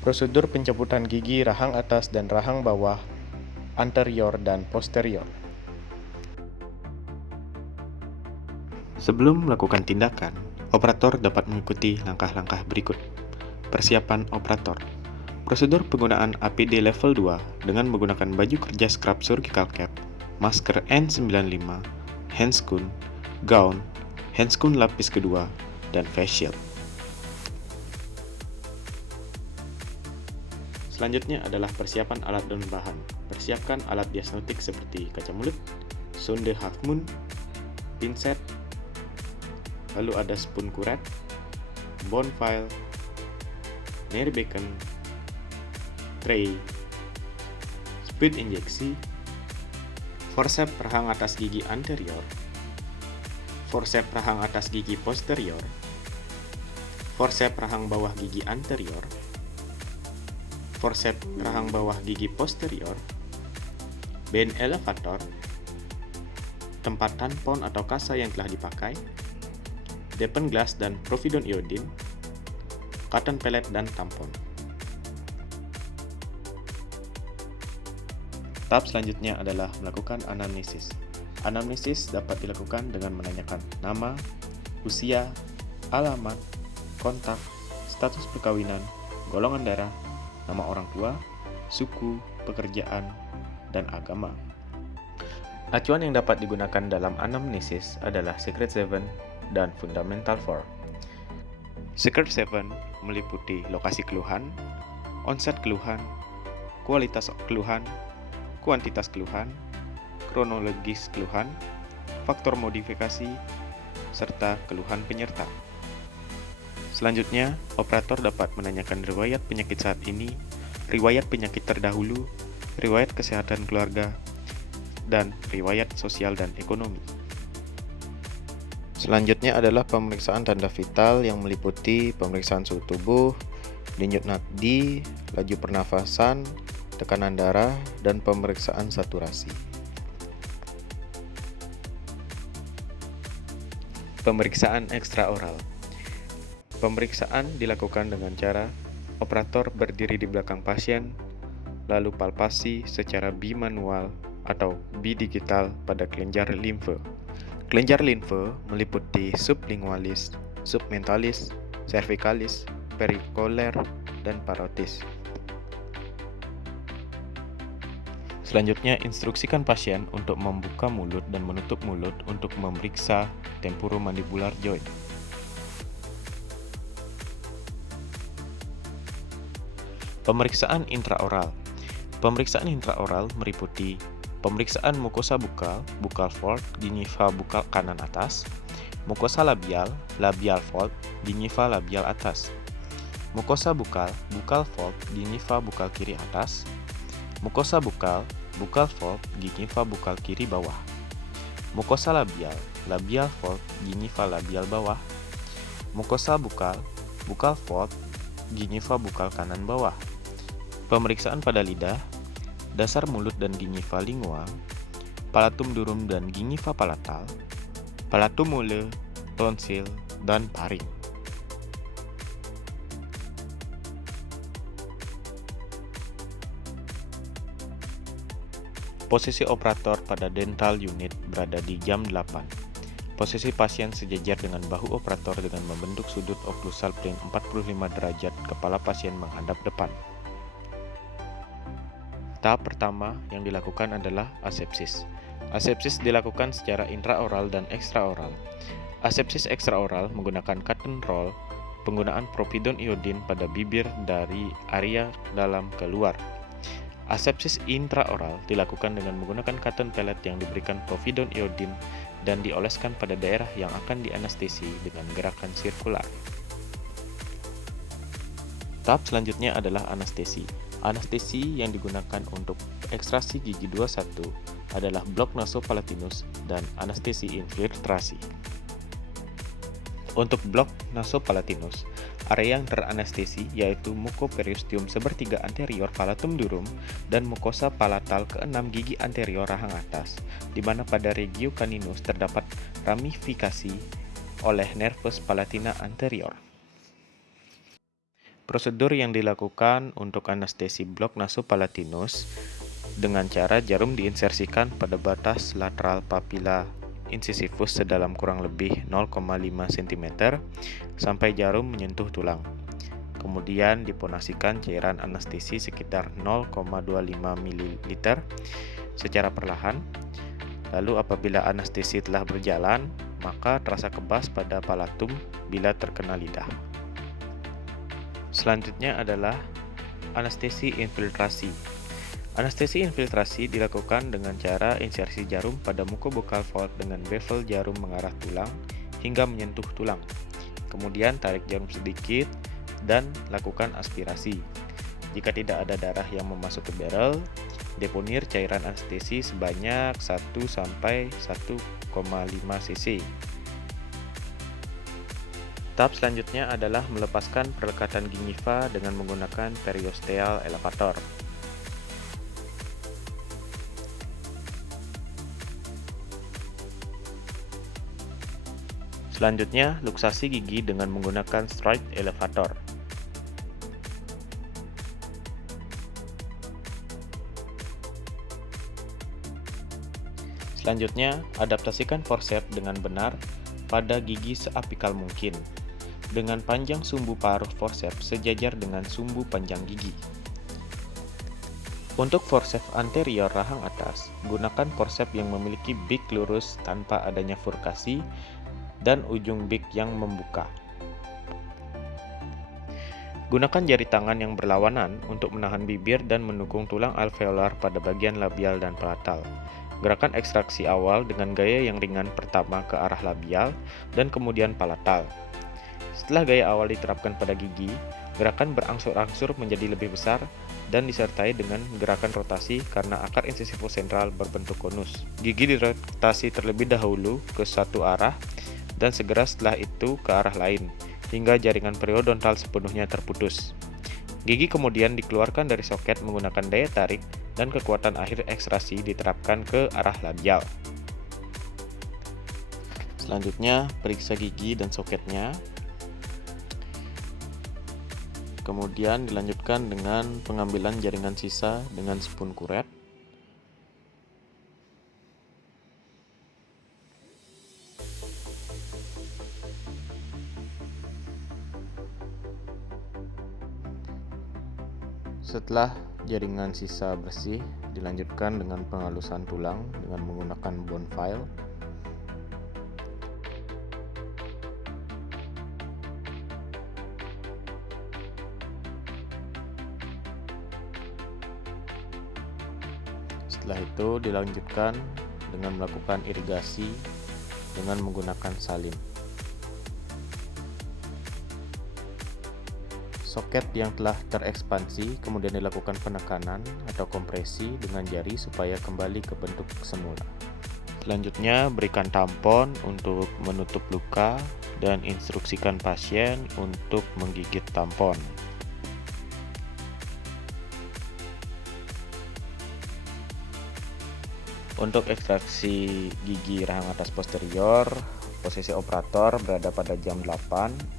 Prosedur pencabutan gigi rahang atas dan rahang bawah, anterior dan posterior. Sebelum melakukan tindakan, operator dapat mengikuti langkah-langkah berikut. Persiapan operator. Prosedur penggunaan APD level 2 dengan menggunakan baju kerja scrub surgical cap, masker N95, handscoon, gown, handscoon lapis kedua, dan face shield. Selanjutnya adalah persiapan alat dan bahan. Persiapkan alat diagnostik seperti kaca mulut, sonde half moon, pinset, lalu ada spoon kuret, bone file, nair beacon, tray, speed injeksi, forceps rahang atas gigi anterior, forceps rahang atas gigi posterior, forceps rahang bawah gigi anterior, forceps rahang bawah gigi posterior, band elevator, tempat tampon atau kasa yang telah dipakai, depen glass dan povidone iodine, cotton pellet dan tampon. Tahap selanjutnya adalah melakukan anamnesis. Anamnesis dapat dilakukan dengan menanyakan nama, usia, alamat, kontak, status perkawinan, golongan darah, nama orang tua, suku, pekerjaan, dan agama. Acuan yang dapat digunakan dalam anamnesis adalah Secret 7 dan Fundamental 4. Secret 7 meliputi lokasi keluhan, onset keluhan, kualitas keluhan, kuantitas keluhan, kronologis keluhan, faktor modifikasi, serta keluhan penyerta. Selanjutnya, operator dapat menanyakan riwayat penyakit saat ini, riwayat penyakit terdahulu, riwayat kesehatan keluarga, dan riwayat sosial dan ekonomi. Selanjutnya adalah pemeriksaan tanda vital yang meliputi pemeriksaan suhu tubuh, denyut nadi, laju pernafasan, tekanan darah, dan pemeriksaan saturasi. Pemeriksaan ekstraoral. Pemeriksaan dilakukan dengan cara operator berdiri di belakang pasien, lalu palpasi secara bimanual atau bidigital pada kelenjar limfe. Kelenjar limfe meliputi sublingualis, submentalis, cervicalis, pericoler, dan parotis. Selanjutnya, instruksikan pasien untuk membuka mulut dan menutup mulut untuk memeriksa temporomandibular joint. Pemeriksaan intraoral. Pemeriksaan intraoral meliputi pemeriksaan mukosa bukal, bukal fold, gingiva bukal kanan atas, mukosa labial, labial fold, gingiva labial atas, mukosa bukal, bukal fold, gingiva bukal kiri atas, mukosa bukal, bukal fold, gingiva bukal kiri bawah, mukosa labial, labial fold, gingiva labial bawah, mukosa bukal, bukal fold, gingiva bukal kanan bawah. Pemeriksaan pada lidah, dasar mulut dan gingiva lingual, palatum durum dan gingiva palatal, palatum molar, tonsil, dan paring. Posisi operator pada dental unit berada di jam 8. Posisi pasien sejajar dengan bahu operator dengan membentuk sudut oklusal plane 45 derajat, kepala pasien menghadap depan. Tahap pertama yang dilakukan adalah asepsis. Asepsis dilakukan secara intraoral dan ekstraoral. Asepsis ekstraoral menggunakan cotton roll, penggunaan povidone iodine pada bibir dari area dalam ke luar. Asepsis intraoral dilakukan dengan menggunakan cotton pellet yang diberikan povidone iodine dan dioleskan pada daerah yang akan dianestesi dengan gerakan sirkular. Tahap selanjutnya adalah anestesi. Anestesi yang digunakan untuk ekstraksi gigi 21 adalah blok nasopalatinus dan anestesi infiltrasi. Untuk blok nasopalatinus, area yang teranestesi yaitu mucoperiosteum sepertiga anterior palatum durum dan mukosa palatal ke-6 gigi anterior rahang atas, di mana pada regio caninus terdapat ramifikasi oleh nervus palatina anterior. Prosedur yang dilakukan untuk anestesi blok nasopalatinus dengan cara jarum diinsersikan pada batas lateral papila incisivus sedalam kurang lebih 0,5 cm sampai jarum menyentuh tulang. Kemudian diponasikan cairan anestesi sekitar 0,25 ml secara perlahan. Lalu apabila anestesi telah berjalan, maka terasa kebas pada palatum bila terkena lidah. Selanjutnya adalah anestesi infiltrasi. Anestesi infiltrasi dilakukan dengan cara insersi jarum pada mucobukal vault dengan bevel jarum mengarah tulang hingga menyentuh tulang. Kemudian tarik jarum sedikit dan lakukan aspirasi. Jika tidak ada darah yang memasuk ke barrel, deponir cairan anestesi sebanyak 1-1,5 cc. Tahap selanjutnya adalah melepaskan perlekatan gingiva dengan menggunakan periosteal elevator. Selanjutnya, luksasi gigi dengan menggunakan stride elevator. Selanjutnya, adaptasikan forceps dengan benar pada gigi seapikal mungkin, dengan panjang sumbu paruh forceps sejajar dengan sumbu panjang gigi. Untuk forceps anterior rahang atas, gunakan forceps yang memiliki beak lurus tanpa adanya furkasi dan ujung beak yang membuka. Gunakan jari tangan yang berlawanan untuk menahan bibir dan mendukung tulang alveolar pada bagian labial dan palatal. Gerakan ekstraksi awal dengan gaya yang ringan pertama ke arah labial dan kemudian palatal. Setelah gaya awal diterapkan pada gigi, gerakan berangsur-angsur menjadi lebih besar dan disertai dengan gerakan rotasi karena akar incisivus sentral berbentuk konus. Gigi dirotasi terlebih dahulu ke satu arah dan segera setelah itu ke arah lain, hingga jaringan periodontal sepenuhnya terputus. Gigi kemudian dikeluarkan dari soket menggunakan daya tarik dan kekuatan akhir ekstraksi diterapkan ke arah labial. Selanjutnya, periksa gigi dan soketnya. Kemudian dilanjutkan dengan pengambilan jaringan sisa dengan spun kuret. Setelah jaringan sisa bersih, dilanjutkan dengan penghalusan tulang dengan menggunakan bone file. Setelah itu dilanjutkan dengan melakukan irigasi dengan menggunakan salin. Soket yang telah terekspansi kemudian dilakukan penekanan atau kompresi dengan jari supaya kembali ke bentuk semula. Selanjutnya, berikan tampon untuk menutup luka dan instruksikan pasien untuk menggigit tampon. Untuk ekstraksi gigi rahang atas posterior, posisi operator berada pada jam 8.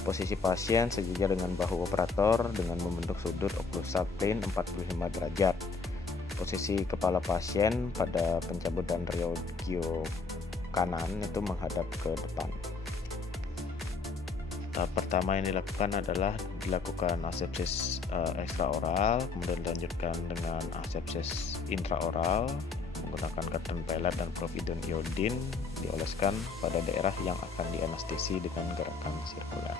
Posisi pasien sejajar dengan bahu operator dengan membentuk sudut occlusal plane 45 derajat. Posisi kepala pasien pada pencabutan Ryogyo kanan itu menghadap ke depan. Tahap pertama yang dilakukan adalah dilakukan asepsis ekstraoral, kemudian dilanjutkan dengan asepsis intraoral menggunakan cotton pellet dan providon iodin, dioleskan pada daerah yang akan dianestesi dengan gerakan sirkular.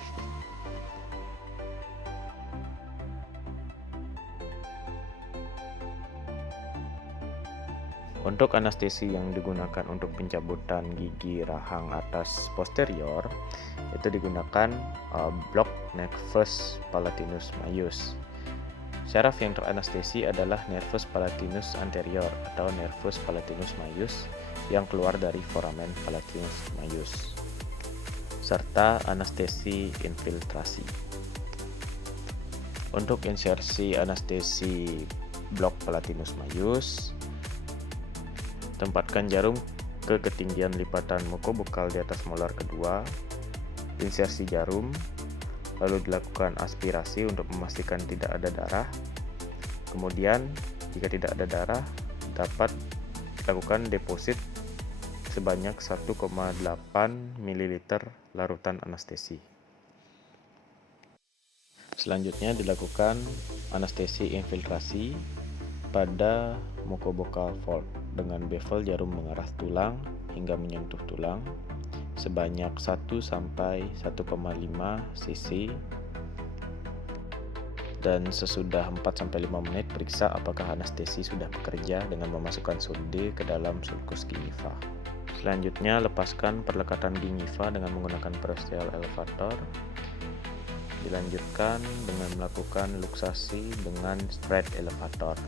Untuk anestesi yang digunakan untuk pencabutan gigi rahang atas posterior itu digunakan blok nervus palatinus majus. Syaraf yang teranestesi adalah nervus palatinus anterior atau nervus palatinus majus yang keluar dari foramen palatinus majus, serta anestesi infiltrasi. Untuk insersi anestesi blok palatinus majus, tempatkan jarum ke ketinggian lipatan mucobukal di atas molar kedua, insersi jarum, lalu dilakukan aspirasi untuk memastikan tidak ada darah. Kemudian jika tidak ada darah, dapat dilakukan deposit sebanyak 1,8 ml larutan anestesi. Selanjutnya dilakukan anestesi infiltrasi pada mucoboccal vault dengan bevel jarum mengarah tulang hingga menyentuh tulang sebanyak 1 sampai 1,5 cc, dan sesudah 4-5 menit periksa apakah anestesi sudah bekerja dengan memasukkan sonde ke dalam sulcus gingiva. Selanjutnya lepaskan perlekatan gingiva dengan menggunakan periosteal elevator. Dilanjutkan dengan melakukan luksasi dengan straight elevator.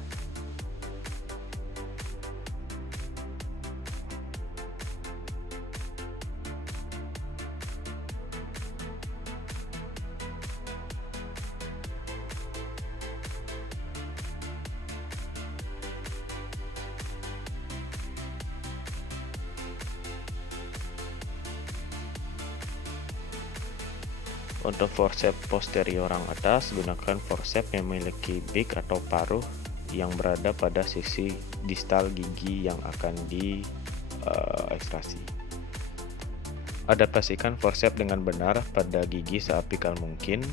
Untuk forceps posterior orang atas, gunakan forceps yang memiliki beak atau paruh yang berada pada sisi distal gigi yang akan diekstraksi. Adaptasikan forceps dengan benar pada gigi seapikal mungkin.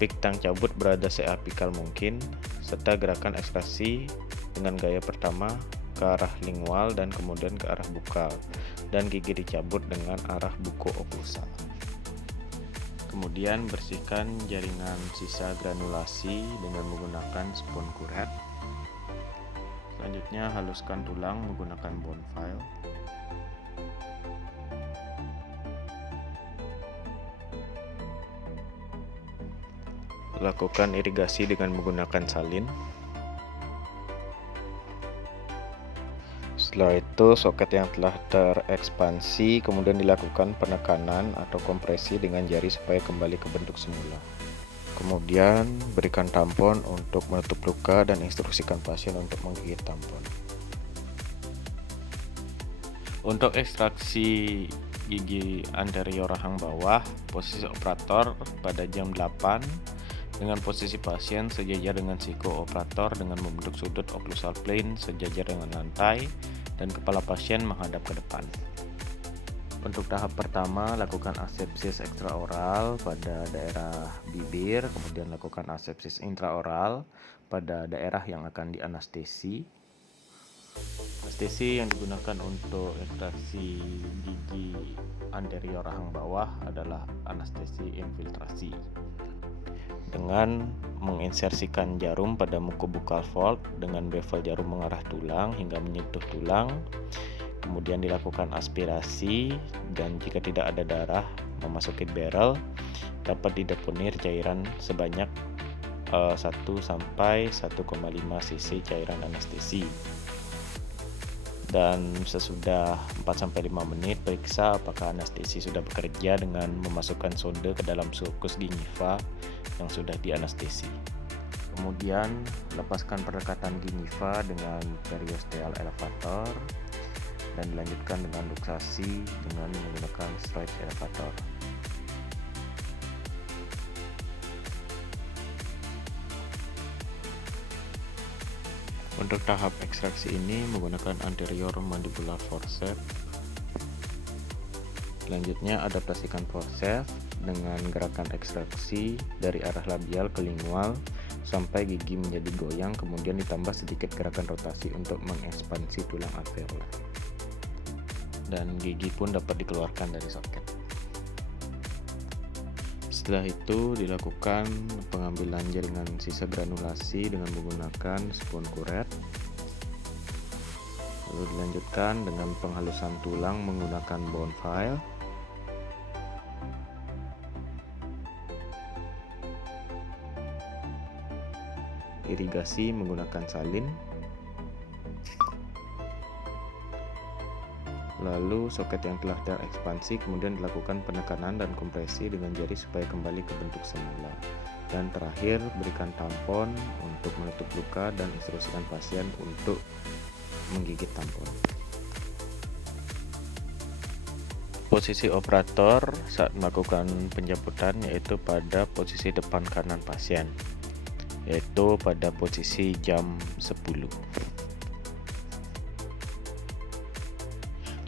Beak tang cabut berada seapikal mungkin, serta gerakan ekstraksi dengan gaya pertama ke arah lingual dan kemudian ke arah bukal, dan gigi dicabut dengan arah buko oklusal. Kemudian bersihkan jaringan sisa granulasi dengan menggunakan spons kuret. Selanjutnya haluskan tulang menggunakan bone file. Lakukan irigasi dengan menggunakan salin. Setelah itu, soket yang telah terekspansi kemudian dilakukan penekanan atau kompresi dengan jari supaya kembali ke bentuk semula. Kemudian berikan tampon untuk menutup luka dan instruksikan pasien untuk menggigit tampon. Untuk ekstraksi gigi anterior rahang bawah, posisi operator pada jam 8 dengan posisi pasien sejajar dengan siku operator dengan membentuk sudut occlusal plane sejajar dengan lantai dan kepala pasien menghadap ke depan. Untuk tahap pertama, lakukan asepsis ekstraoral pada daerah bibir, kemudian lakukan asepsis intraoral pada daerah yang akan dianestesi. Anestesi yang digunakan untuk ekstraksi gigi anterior rahang bawah adalah anestesi infiltrasi dengan menginsersikan jarum pada mucoboccal vault dengan bevel jarum mengarah tulang hingga menyentuh tulang. Kemudian dilakukan aspirasi, dan jika tidak ada darah memasuki barrel, dapat dideponir cairan sebanyak 1 sampai 1,5 cc cairan anestesi. Dan sesudah 4-5 menit periksa apakah anestesi sudah bekerja dengan memasukkan sonde ke dalam sulcus gingiva yang sudah dianestesi. Kemudian lepaskan perlekatan gingiva dengan periosteal elevator dan dilanjutkan dengan luksasi dengan menggunakan straight elevator. Untuk tahap ekstraksi ini menggunakan anterior mandibular forceps. Selanjutnya adaptasikan forceps dengan gerakan ekstraksi dari arah labial ke lingual sampai gigi menjadi goyang, kemudian ditambah sedikit gerakan rotasi untuk mengekspansi tulang alveolar. Dan gigi pun dapat dikeluarkan dari soket. Setelah itu dilakukan pengambilan jaringan sisa granulasi dengan menggunakan spons kuret. Lalu dilanjutkan dengan penghalusan tulang menggunakan bone file. Irigasi menggunakan salin. Lalu soket yang telah terekspansi kemudian dilakukan penekanan dan kompresi dengan jari supaya kembali ke bentuk semula. Dan terakhir berikan tampon untuk menutup luka dan instruksikan pasien untuk menggigit tampon. Posisi operator saat melakukan penjemputan yaitu pada posisi depan kanan pasien, yaitu pada posisi jam 10.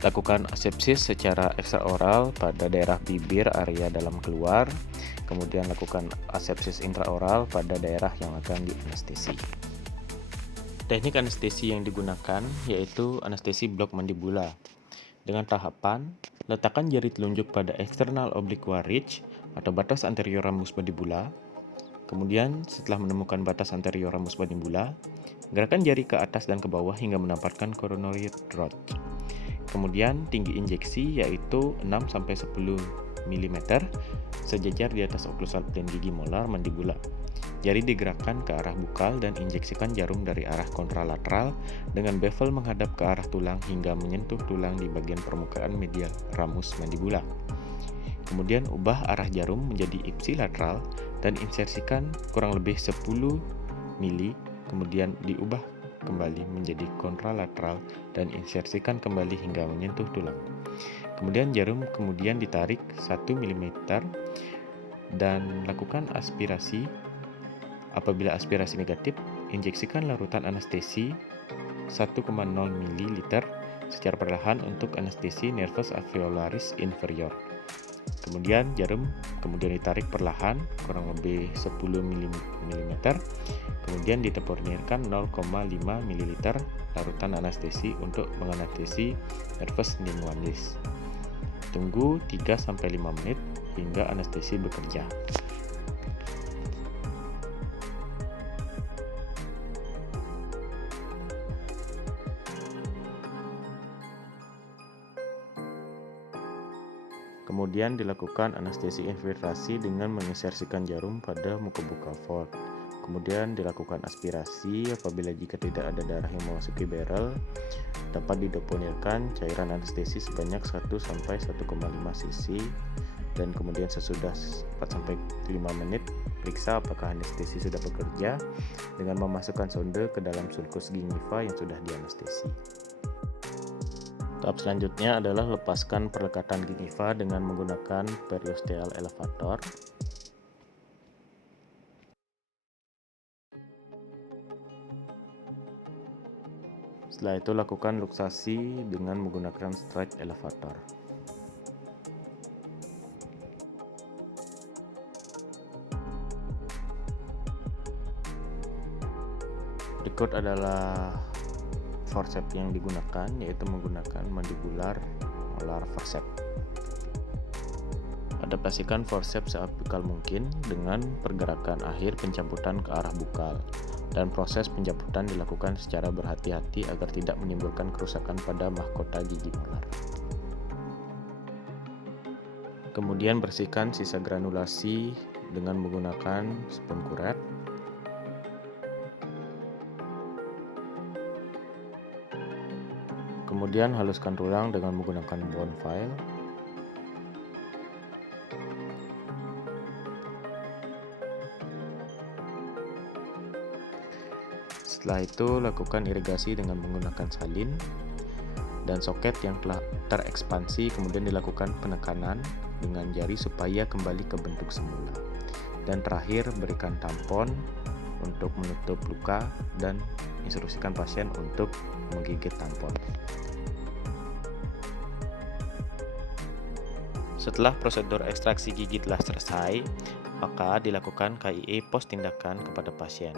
Lakukan asepsis secara ekstraoral pada daerah bibir area dalam keluar, kemudian lakukan asepsis intraoral pada daerah yang akan dianestesi. Teknik anestesi yang digunakan yaitu anestesi blok mandibula. Dengan tahapan, letakkan jari telunjuk pada external oblique ridge atau batas anterior ramus mandibula. Kemudian, setelah menemukan batas anterior ramus mandibula, gerakan jari ke atas dan ke bawah hingga mendapatkan coronary rod. Kemudian, tinggi injeksi yaitu 6-10 mm sejajar di atas oklusal plane gigi molar mandibula. Jari digerakkan ke arah bukal dan injeksikan jarum dari arah kontralateral dengan bevel menghadap ke arah tulang hingga menyentuh tulang di bagian permukaan medial ramus mandibula. Kemudian ubah arah jarum menjadi ipsilateral dan insersikan kurang lebih 10 mili, kemudian diubah kembali menjadi kontralateral dan insersikan kembali hingga menyentuh tulang. Kemudian jarum ditarik 1 mm dan lakukan aspirasi. Apabila aspirasi negatif, injeksikan larutan anestesi 1,0 ml secara perlahan untuk anestesi nervus alveolaris inferior. Kemudian jarum ditarik perlahan kurang lebih 10 mm. Kemudian ditepornirkan 0,5 ml larutan anestesi untuk menganestesi nervus lingualis. Tunggu 3-5 menit hingga anestesi bekerja. Kemudian dilakukan anestesi infiltrasi dengan menginsersikan jarum pada mucobukal fold. Kemudian dilakukan aspirasi. Apabila jika tidak ada darah yang memasuki barrel, dapat dideponirkan cairan anestesi sebanyak 1-1,5 cc. Dan kemudian sesudah 4-5 menit, periksa apakah anestesi sudah bekerja dengan memasukkan sonde ke dalam sulcus gingiva yang sudah dianestesi. Tahap selanjutnya adalah lepaskan perlekatan gingiva dengan menggunakan periosteal elevator. Setelah itu lakukan luksasi dengan menggunakan strike elevator. Berikut adalah forceps yang digunakan, yaitu menggunakan mandibular molar forceps. Adaptasikan forceps seapikal mungkin dengan pergerakan akhir pencabutan ke arah bukal, dan proses pencabutan dilakukan secara berhati-hati agar tidak menimbulkan kerusakan pada mahkota gigi molar. Kemudian bersihkan sisa granulasi dengan menggunakan spons kuret. Kemudian haluskan tulang dengan menggunakan bone file. Setelah itu lakukan irigasi dengan menggunakan salin dan soket yang telah terekspansi, kemudian dilakukan penekanan dengan jari supaya kembali ke bentuk semula. Dan terakhir berikan tampon untuk menutup luka dan instruksikan pasien untuk menggigit tampon. Setelah prosedur ekstraksi gigi telah selesai, maka dilakukan KIE pos tindakan kepada pasien,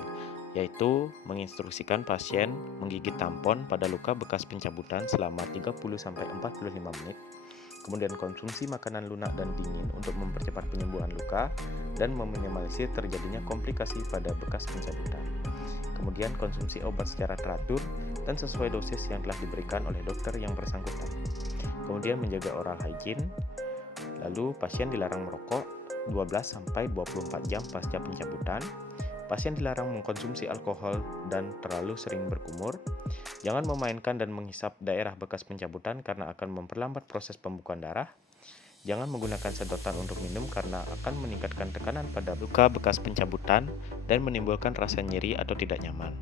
yaitu menginstruksikan pasien menggigit tampon pada luka bekas pencabutan selama 30-45 menit, kemudian konsumsi makanan lunak dan dingin untuk mempercepat penyembuhan luka dan meminimalisir terjadinya komplikasi pada bekas pencabutan. Kemudian konsumsi obat secara teratur dan sesuai dosis yang telah diberikan oleh dokter yang bersangkutan. Kemudian menjaga oral hygiene. Lalu pasien dilarang merokok 12-24 jam pasca pencabutan. Pasien dilarang mengkonsumsi alkohol dan terlalu sering berkumur. Jangan memainkan dan menghisap daerah bekas pencabutan karena akan memperlambat proses pembukaan darah. Jangan menggunakan sedotan untuk minum karena akan meningkatkan tekanan pada luka bekas pencabutan dan menimbulkan rasa nyeri atau tidak nyaman.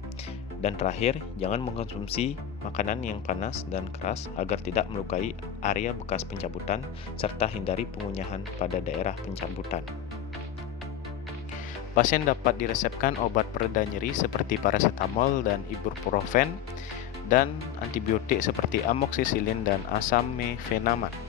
Dan terakhir, jangan mengkonsumsi makanan yang panas dan keras agar tidak melukai area bekas pencabutan serta hindari pengunyahan pada daerah pencabutan. Pasien dapat diresepkan obat pereda nyeri seperti paracetamol dan ibuprofen dan antibiotik seperti amoxicillin dan asamefenamat.